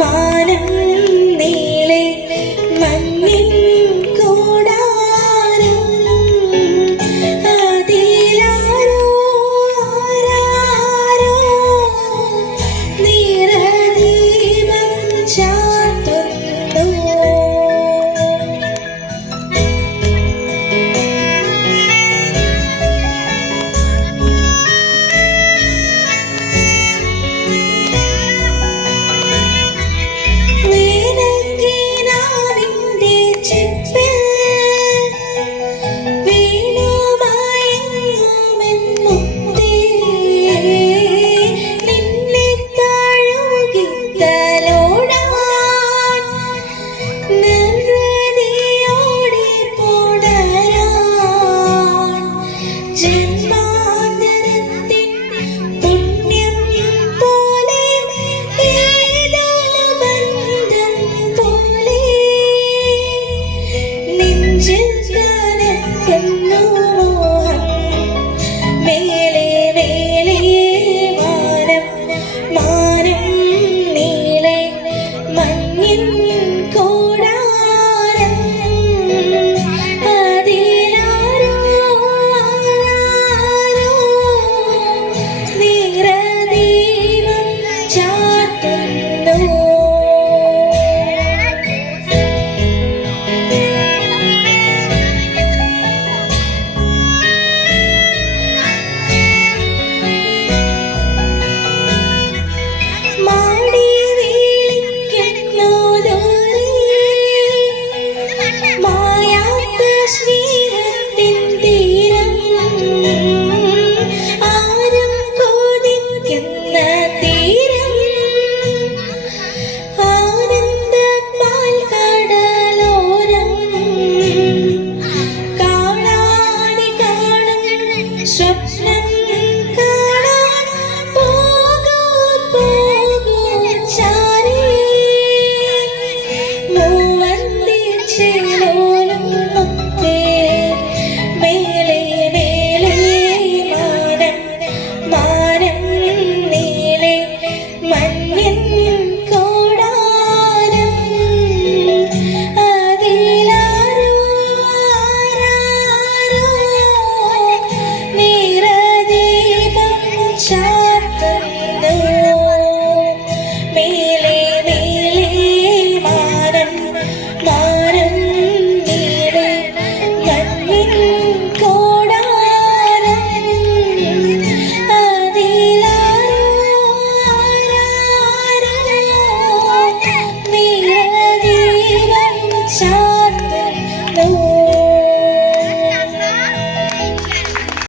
വാനം